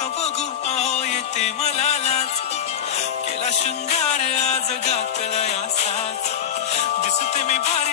का बघू अहो येते मला लाज, केला शृंगार आज घातला असाच, दिसते मी भारी